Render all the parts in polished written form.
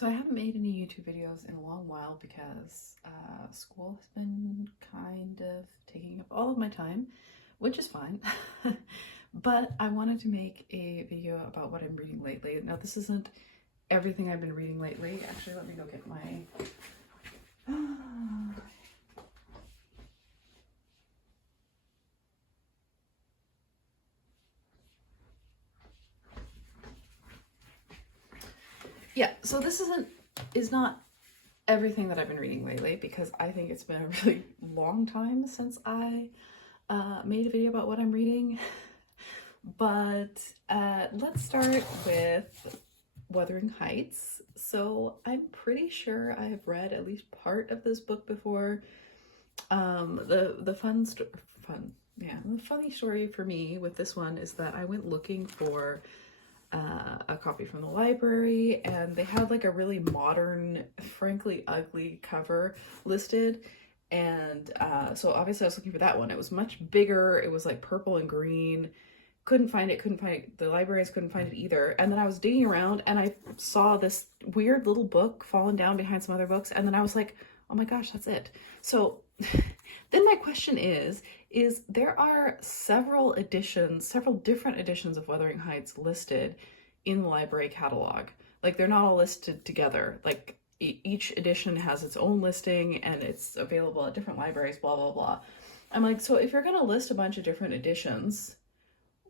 So I haven't made any YouTube videos in a long while because school has been kind of taking up all of my time, which is fine. But I wanted to make a video about what I'm reading lately. Now, this isn't everything I've been reading lately. Actually, let me go get my... Yeah, so this is not everything that I've been reading lately because I think it's been a really long time since I made a video about what I'm reading. But let's start with Wuthering Heights. So I'm pretty sure I have read at least part of this book before. The funny story for me with this one is that I went looking for a copy from the library, and they had like a really modern, frankly ugly cover listed. And so obviously I was looking for that one. It was much bigger. It was like purple and green. Couldn't find it. The libraries couldn't find it either. And then I was digging around and I saw this weird little book fallen down behind some other books. And then I was like, oh my gosh, that's it. So then my question is there are several different editions of Wuthering Heights listed in the library catalog. Like, they're not all listed together. Like, each edition has its own listing and it's available at different libraries, blah, blah, blah. I'm like, so if you're going to list a bunch of different editions,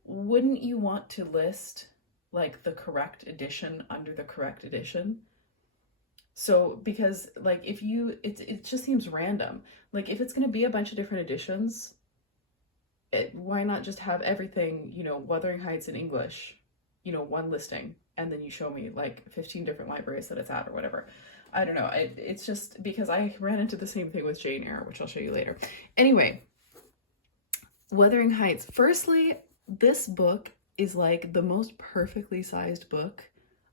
wouldn't you want to list like the correct edition under the correct edition? So, because like if you, it just seems random. Like, if it's going to be a bunch of different editions, why not just have everything, Wuthering Heights in English, one listing, and then you show me like 15 different libraries that it's at or whatever. I don't know. It's just because I ran into the same thing with Jane Eyre, which I'll show you later. Anyway, Wuthering Heights. Firstly, this book is like the most perfectly sized book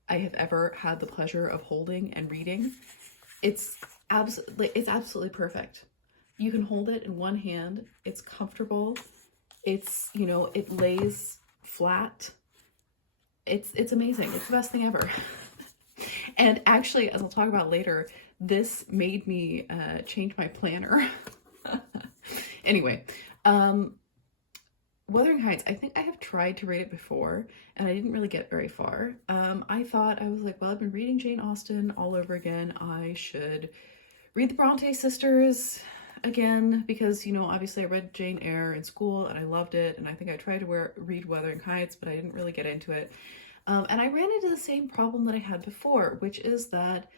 I have ever had the pleasure of holding and reading. It's absolutely perfect. You can hold it in one hand. It's comfortable. It's, it lays flat. It's amazing. It's the best thing ever. And actually, as I'll talk about later, this made me change my planner. Anyway, Wuthering Heights, I think I have tried to read it before, and I didn't really get very far. I was like, well, I've been reading Jane Austen all over again. I should read the Bronte sisters again, because, obviously I read Jane Eyre in school, and I loved it, and I think I tried to read Wuthering Heights, but I didn't really get into it. And I ran into the same problem that I had before, which is that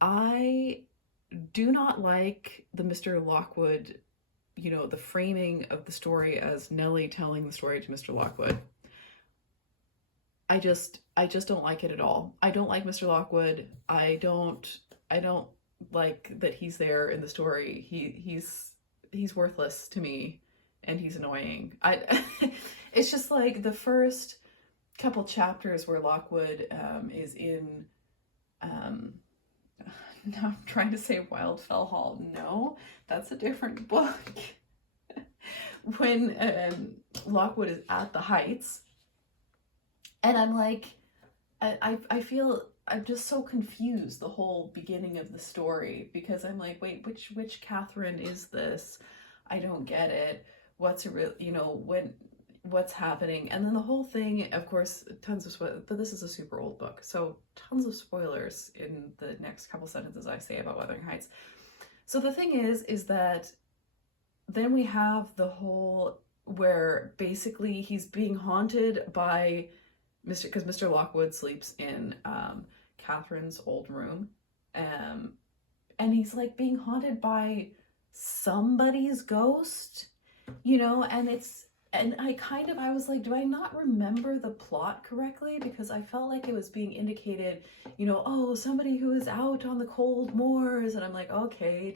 I do not like the Mr. Lockwood, the framing of the story as Nellie telling the story to Mr. Lockwood. I just don't like it at all. I don't like Mr. Lockwood. I don't like that he's there in the story. He's worthless to me, and he's annoying. It's just like the first couple chapters where Lockwood is in now I'm trying to say Wildfell Hall. No, that's a different book. When Lockwood is at the Heights, and I'm like, I feel I'm just so confused the whole beginning of the story, because I'm like, wait, which Catherine is this? I don't get it. What's a real, what's happening? And then the whole thing, of course, tons of spoilers, but this is a super old book, so tons of spoilers in the next couple sentences I say about Wuthering Heights. So the thing is that then we have the whole where basically he's being haunted by because Mr. Lockwood sleeps in Catherine's old room, and he's like being haunted by somebody's ghost, and I was like, do I not remember the plot correctly? Because I felt like it was being indicated, oh, somebody who is out on the cold moors. And I'm like, okay,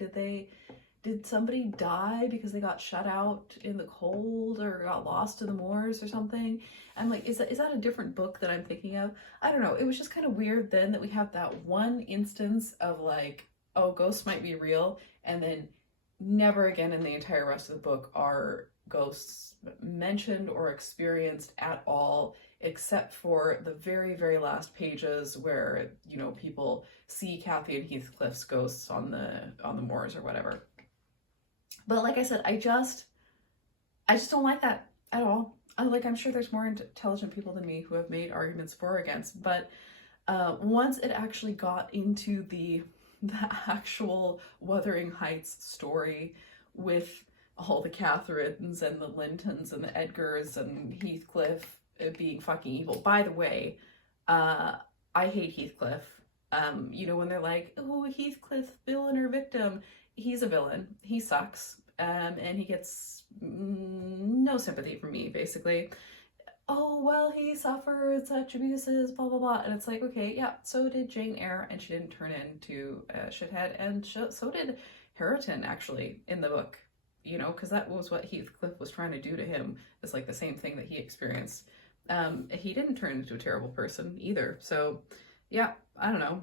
did somebody die because they got shut out in the cold or got lost to the moors or something? I'm like, is that a different book that I'm thinking of? I don't know. It was just kind of weird then that we have that one instance of like, oh, ghosts might be real, and then never again in the entire rest of the book are ghosts mentioned or experienced at all, except for the very, very last pages where, you know, people see Kathy and Heathcliff's ghosts on the moors or whatever. But like I said, I just don't like that at all. I'm sure there's more intelligent people than me who have made arguments for or against, but once it actually got into the actual Wuthering Heights story with all the Catherines and the Lintons and the Edgars and Heathcliff being fucking evil. By the way, I hate Heathcliff. You know, when they're like, oh, Heathcliff, villain or victim, he's a villain. He sucks. And he gets no sympathy from me, basically. Oh, well, he suffered such abuses, blah, blah, blah. And it's like, okay, yeah, so did Jane Eyre, and she didn't turn into a shithead. And so did Hareton, actually, in the book, you know, because that was what Heathcliff was trying to do to him. It's like the same thing that he experienced. He didn't turn into a terrible person either. So, yeah, I don't know.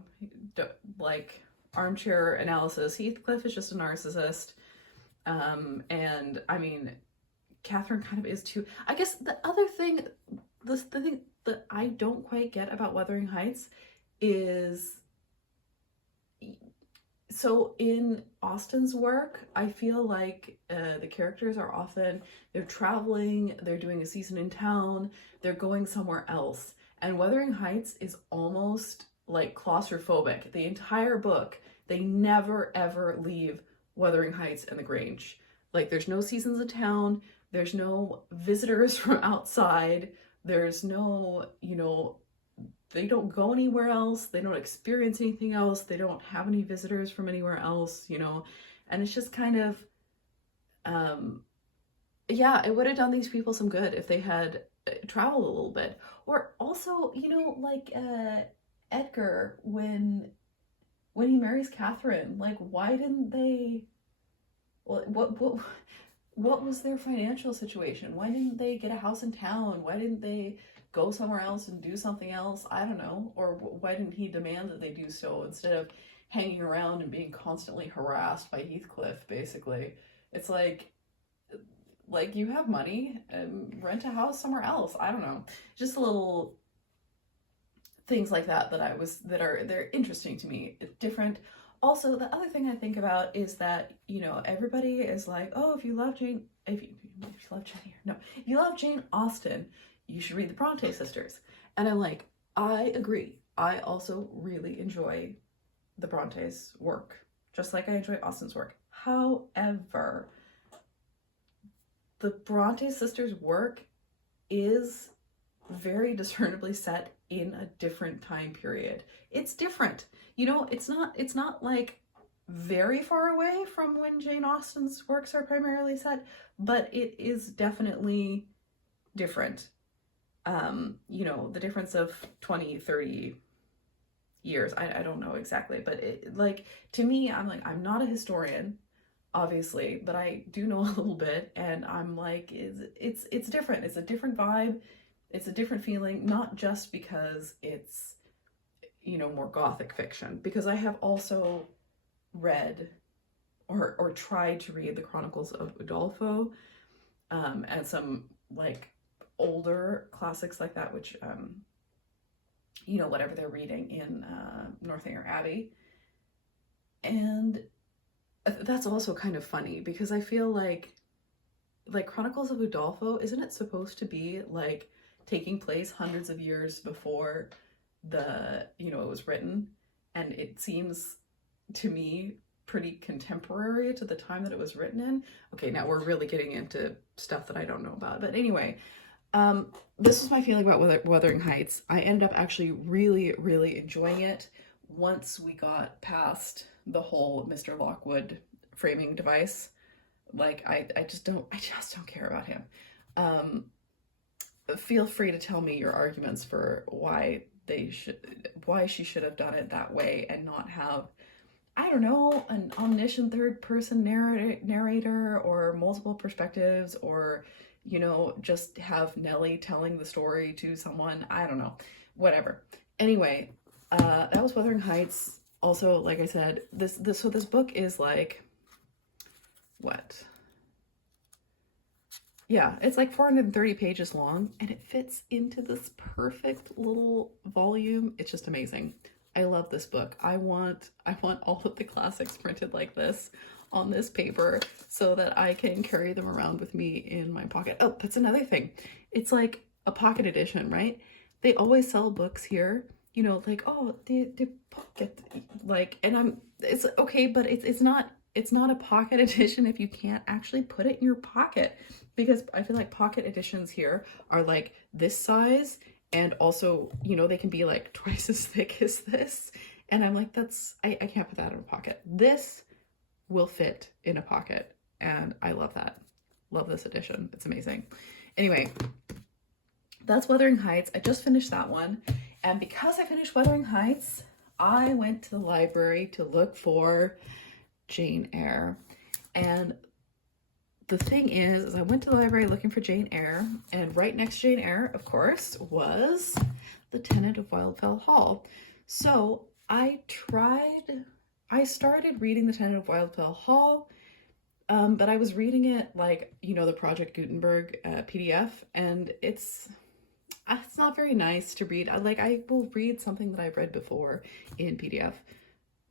Like, armchair analysis, Heathcliff is just a narcissist. And I mean, Catherine kind of is too. I guess the other thing, the thing that I don't quite get about Wuthering Heights is, so in Austen's work, I feel like the characters are often, they're traveling, they're doing a season in town, they're going somewhere else. And Wuthering Heights is almost like claustrophobic. The entire book, they never ever leave Wuthering Heights and the Grange. Like, there's no seasons in town, there's no visitors from outside, there's no, you know, they don't go anywhere else, they don't experience anything else, they don't have any visitors from anywhere else, you know, and it's just kind of, yeah, it would have done these people some good if they had traveled a little bit. Or also, you know, like Edgar, when he marries Catherine, like, why didn't they, well, what was their financial situation? Why didn't they get a house in town? Why didn't they go somewhere else and do something else? I don't know. Or why didn't he demand that they do so instead of hanging around and being constantly harassed by Heathcliff, basically? It's like you have money and rent a house somewhere else. I don't know. Just a little things like that they're interesting to me. It's different. Also, the other thing I think about is that, you know, everybody is like, oh, if you love Jane Austen, you should read the Bronte sisters. And I'm like, I agree. I also really enjoy the Brontes' work, just like I enjoy Austen's work. However, the Bronte sisters' work is very discernibly set in a different time period. It's different. You know, it's not like very far away from when Jane Austen's works are primarily set, but it is definitely different. You know, the difference of 20, 30 years. I don't know exactly, but it, like, to me, I'm not a historian, obviously, but I do know a little bit, and I'm like, it's different. It's a different vibe. It's a different feeling, not just because it's, you know, more gothic fiction, because I have also read or tried to read the Chronicles of Udolpho, and some like older classics like that, which, you know, whatever they're reading in Northanger Abbey. And that's also kind of funny because I feel like Chronicles of Udolpho, isn't it supposed to be like taking place hundreds of years before it was written? And it seems to me pretty contemporary to the time that it was written in. Okay, now we're really getting into stuff that I don't know about. But anyway, this is my feeling about Wuthering Heights. I ended up actually really, really enjoying it once we got past the whole Mr. Lockwood framing device. Like, I just don't care about him. Feel free to tell me your arguments for why she should have done it that way and not have, I don't know, an omniscient third person narrator or multiple perspectives, or, you know, just have Nellie telling the story to someone. I don't know, whatever. Anyway, that was Wuthering Heights. Also, like I said, this book is like, what? Yeah, it's like 430 pages long and it fits into this perfect little volume. It's just amazing. I love this book. I want all of the classics printed like this on this paper so that I can carry them around with me in my pocket. Oh, that's another thing. It's like a pocket edition, right? They always sell books here, you know, like, oh, the pocket, like, and it's okay, but it's not a pocket edition if you can't actually put it in your pocket, because I feel like pocket editions here are like this size, and also, you know, they can be like twice as thick as this. And I'm like, I can't put that in a pocket. This will fit in a pocket. And I love that. Love this edition. It's amazing. Anyway, that's Wuthering Heights. I just finished that one. And because I finished Wuthering Heights, I went to the library to look for Jane Eyre. And the thing is I went to the library looking for Jane Eyre, and right next to Jane Eyre, of course, was The Tenant of Wildfell Hall. So I started reading The Tenant of Wildfell Hall, but I was reading it like, you know, the Project Gutenberg PDF, and it's not very nice to read. I will read something that I've read before in PDF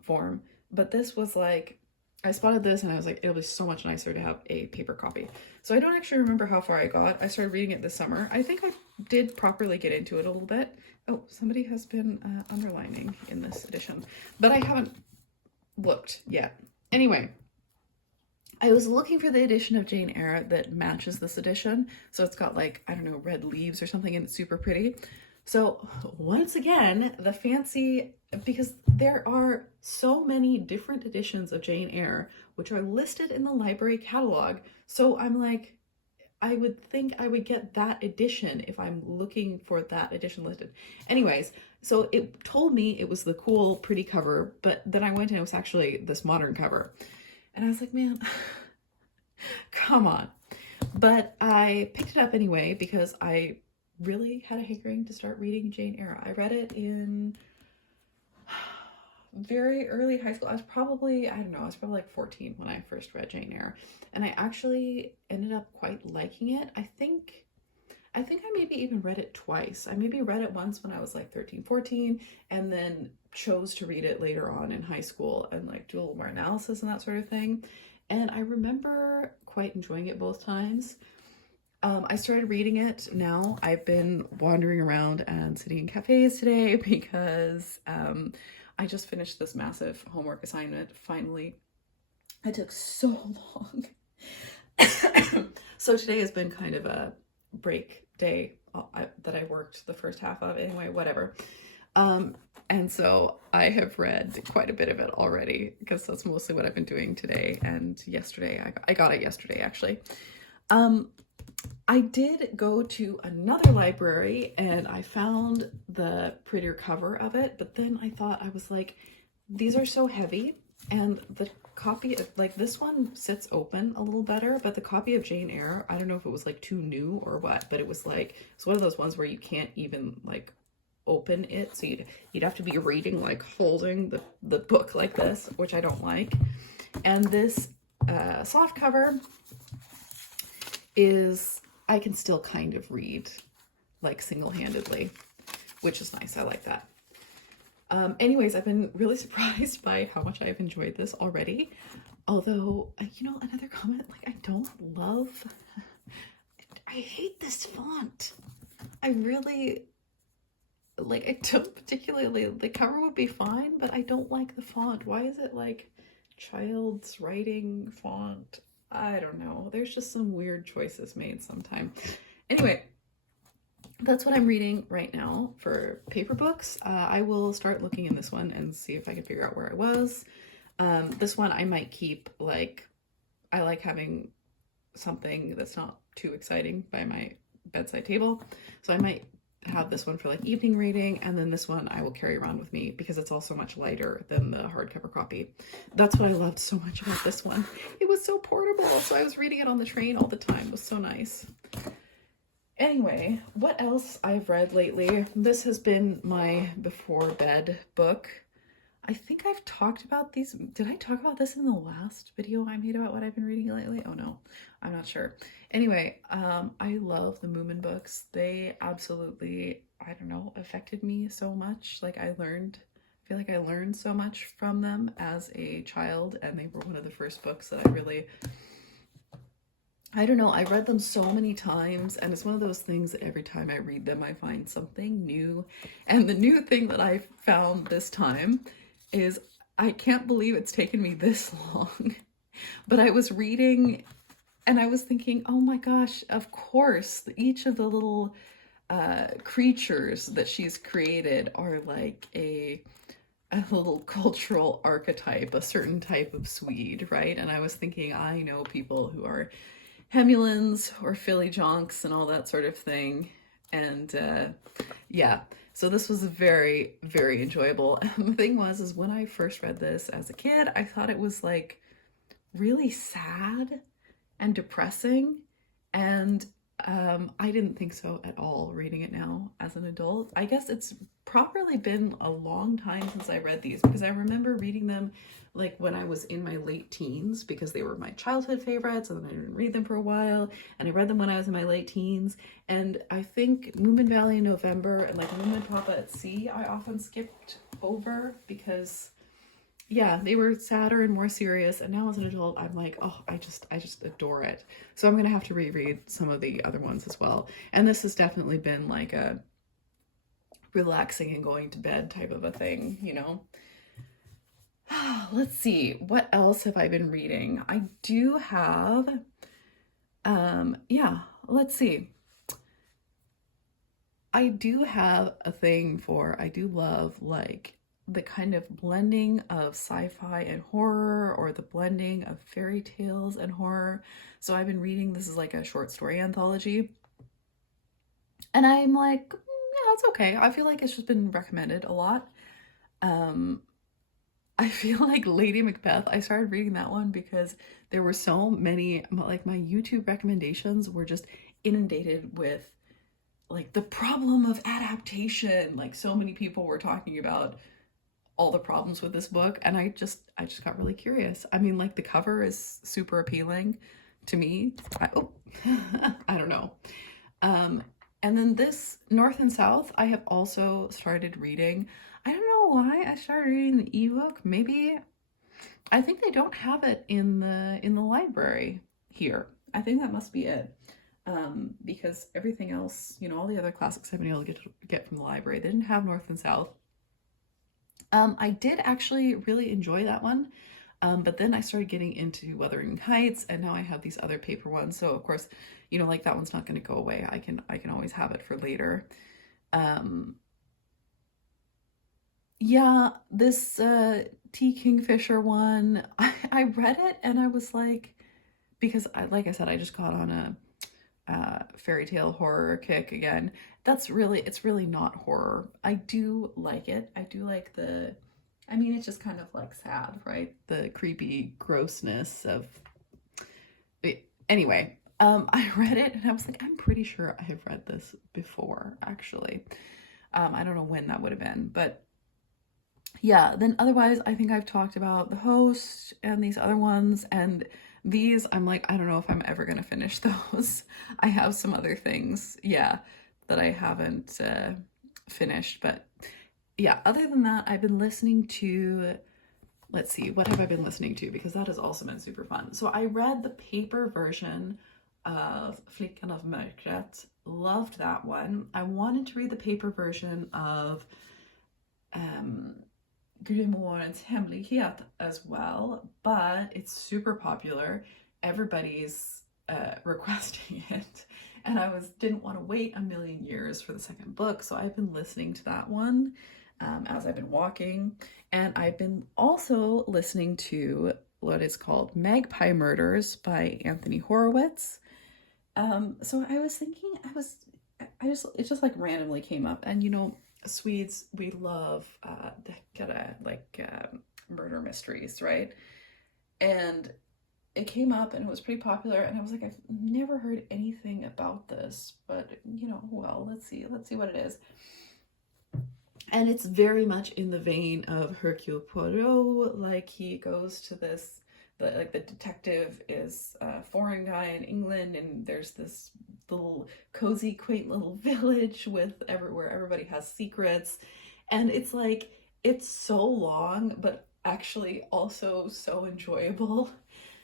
form, but this was like, I spotted this and I was like, it was so much nicer to have a paper copy. So I don't actually remember how far I got. I started reading it this summer. I think I did properly get into it a little bit. Oh, somebody has been underlining in this edition, but I haven't looked yet. Anyway, I was looking for the edition of Jane Eyre that matches this edition. So it's got like, I don't know, red leaves or something, and it's super pretty. So once again, the fancy, because there are so many different editions of Jane Eyre, which are listed in the library catalog. So I'm like, I would think I would get that edition if I'm looking for that edition listed. Anyways, so it told me it was the cool, pretty cover, but then I went and it was actually this modern cover. And I was like, man, come on. But I picked it up anyway because I really had a hankering to start reading Jane Eyre. I read it in very early high school. I was probably like 14 when I first read Jane Eyre. And I actually ended up quite liking it. I think I maybe even read it twice. I maybe read it once when I was like 13, 14, and then chose to read it later on in high school and like do a little more analysis and that sort of thing. And I remember quite enjoying it both times. I started reading it now. I've been wandering around and sitting in cafes today because I just finished this massive homework assignment, finally. It took so long. So today has been kind of a break day that I worked the first half of. Anyway, whatever. And so I have read quite a bit of it already because that's mostly what I've been doing today and yesterday. I got it yesterday, actually. I did go to another library and I found the prettier cover of it, but then I thought, I was like, these are so heavy, and the copy of, like, this one sits open a little better, but the copy of Jane Eyre, I don't know if it was like too new or what, but it was like, it's one of those ones where you can't even like open it, so you'd have to be reading like holding the book like this, which I don't like. And this soft cover is, I can still kind of read like single-handedly, which is nice. I like that. Anyways, I've been really surprised by how much I've enjoyed this already. Although, you know, another comment, like, I don't love, I hate this font. I really, like, I don't particularly, the cover would be fine, but I don't like the font. Why is it like child's writing font? I don't know. There's just some weird choices made sometime. Anyway, that's what I'm reading right now for paper books. I will start looking in this one and see if I can figure out where I was. This one I might keep, like, I like having something that's not too exciting by my bedside table. So I might have this one for like evening reading, and then this one I will carry around with me because it's also much lighter than the hardcover copy. That's what I loved so much about this one. It was so portable, so I was reading it on the train all the time. It was so nice. Anyway, what else I've read lately? This has been my before bed book. I think I've talked about these. Did I talk about this in the last video I made about what I've been reading lately? Oh no, I'm not sure. Anyway, I love the Moomin books. They absolutely, I don't know, affected me so much. Like I feel like I learned so much from them as a child, and they were one of the first books that I don't know, I read them so many times, and it's one of those things that every time I read them, I find something new. And the new thing that I found this time is I can't believe it's taken me this long. But I was reading and I was thinking, oh my gosh, of course, each of the little creatures that she's created are like a little cultural archetype, a certain type of Swede, right? And I was thinking, I know people who are Hemulans or Philly Jonks and all that sort of thing. And yeah, so this was very, very enjoyable. And the thing was, is when I first read this as a kid, I thought it was like really sad and depressing. And I didn't think so at all reading it now as an adult. I guess it's properly been a long time since I read these because I remember reading them like when I was in my late teens because they were my childhood favorites, and then I didn't read them for a while, and I read them when I was in my late teens. And I think Moomin Valley in November and like Moomin Papa at Sea I often skipped over because yeah, they were sadder and more serious. And now as an adult, I'm like, oh, I just adore it. So I'm gonna have to reread some of the other ones as well. And this has definitely been like a relaxing and going to bed type of a thing, you know? Let's see, what else have I been reading? I do have, yeah, let's see. I do have a thing for, I do love like the kind of blending of sci-fi and horror, or the blending of fairy tales and horror. So I've been reading, this is like a short story anthology. And I'm like, yeah, it's okay. I feel like it's just been recommended a lot. I feel like Lady Macbeth, I started reading that one because there were so many, like my YouTube recommendations were just inundated with like the problem of adaptation. Like so many people were talking about all the problems with this book, and I just got really curious. I mean, like the cover is super appealing to me. I don't know. And then this North and South, I have also started reading. I don't know why I started reading the ebook. Maybe I think they don't have it in the library here. I think that must be it. Because everything else, you know, all the other classics I've been able to get from the library, they didn't have North and South. I did actually really enjoy that one. But then I started getting into Wuthering Heights, and now I have these other paper ones. So of course, you know, like that one's not going to go away. I can always have it for later. Yeah, this T. Kingfisher one, I read it and I was like, because like I said, I just got on a fairy tale horror kick again. It's really not horror. I do like it. I do like I mean, it's just kind of like sad, right? The creepy grossness of anyway, I read it and I was like, I'm pretty sure I have read this before, actually. I don't know when that would have been, but yeah, then otherwise, I think I've talked about The Host and these other ones, and these, I'm like, I don't know if I'm ever gonna finish those. I have some other things, yeah, that I haven't finished, but yeah, other than that, I've been listening to, let's see, what have I been listening to? Because that has also been super fun. So I read the paper version of Flickan av Mörkret, loved that one. I wanted to read the paper version of Grimoire's Hemlighet as well, but it's super popular. Everybody's requesting it, and I didn't want to wait a million years for the second book, so I've been listening to that one as I've been walking, and I've been also listening to what is called Magpie Murders by Anthony Horowitz. So I was thinking, it just like randomly came up, and you know, Swedes, we love murder mysteries, right? And it came up and it was pretty popular, and I was like, I've never heard anything about this, but you know, well, let's see what it is. And it's very much in the vein of Hercule Poirot. Like, he goes to this, the detective is a foreign guy in England, and there's this little cozy, quaint little village with where everybody has secrets. And it's like, it's so long, but actually also so enjoyable.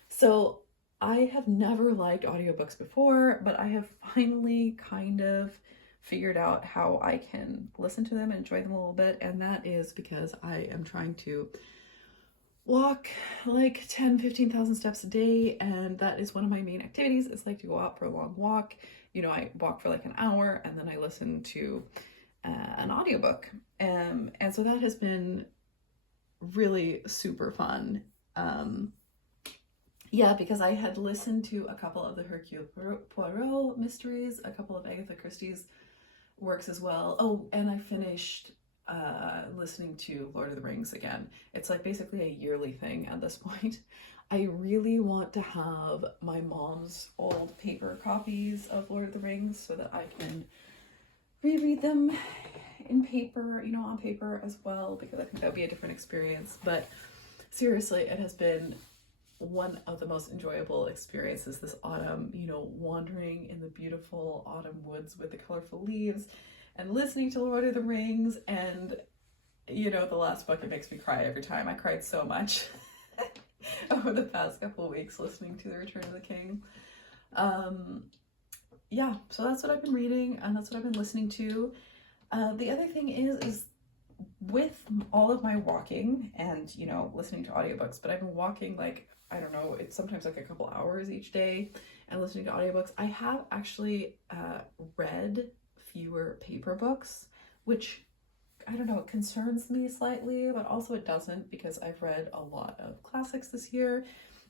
So I have never liked audiobooks before, but I have finally kind of figured out how I can listen to them and enjoy them a little bit, and that is because I am trying to walk like 10-15,000 steps a day, and that is one of my main activities. It's like to go out for a long walk. You know, I walk for like an hour and then I listen to an audiobook, and so that has been really super fun. Yeah, because I had listened to a couple of the Hercule Poirot mysteries, a couple of Agatha Christie's works as well. Oh, and I finished listening to Lord of the Rings again. It's like basically a yearly thing at this point. I really want to have my mom's old paper copies of Lord of the Rings so that I can reread them in paper, you know, on paper as well, because I think that would be a different experience. But seriously, it has been one of the most enjoyable experiences this autumn, you know, wandering in the beautiful autumn woods with the colorful leaves and listening to Lord of the Rings. And, you know, the last book, it makes me cry every time. I cried so much over the past couple of weeks listening to The Return of the King. Yeah, so that's what I've been reading, and that's what I've been listening to. The other thing is with all of my walking and, you know, listening to audiobooks, but I've been walking like, I don't know, it's sometimes like a couple hours each day and listening to audiobooks. I have actually read fewer paper books, which, I don't know, it concerns me slightly, but also it doesn't, because I've read a lot of classics this year.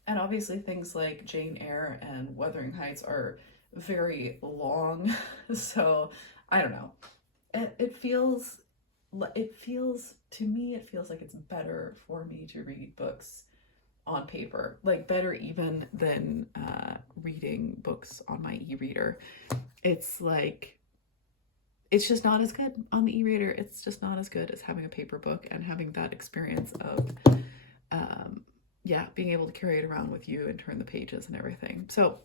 And obviously things like Jane Eyre and Wuthering Heights are very long. So I don't know. It feels, to me, it feels like it's better for me to read books on paper, like better even than reading books on my e-reader. It's like, it's just not as good on the e-reader. It's just not as good as having a paper book and having that experience of yeah, being able to carry it around with you and turn the pages and everything. So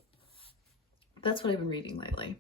that's what I've been reading lately.